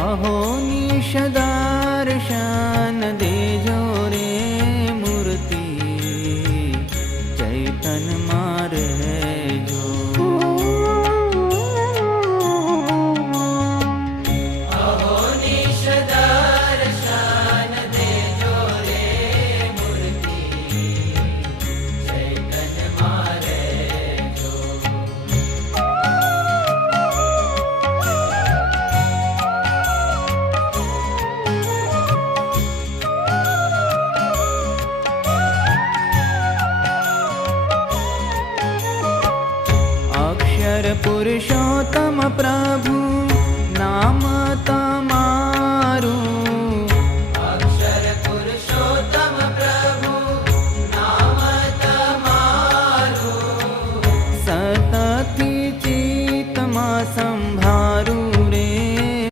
अहो निश दर्शन देजो रे मूर्ति चैतन मारे जो। अहो निश दर्शन देजो रे मूर्ति चैतन मारे जो। अक्षर पुरुषोत्तम प्रभु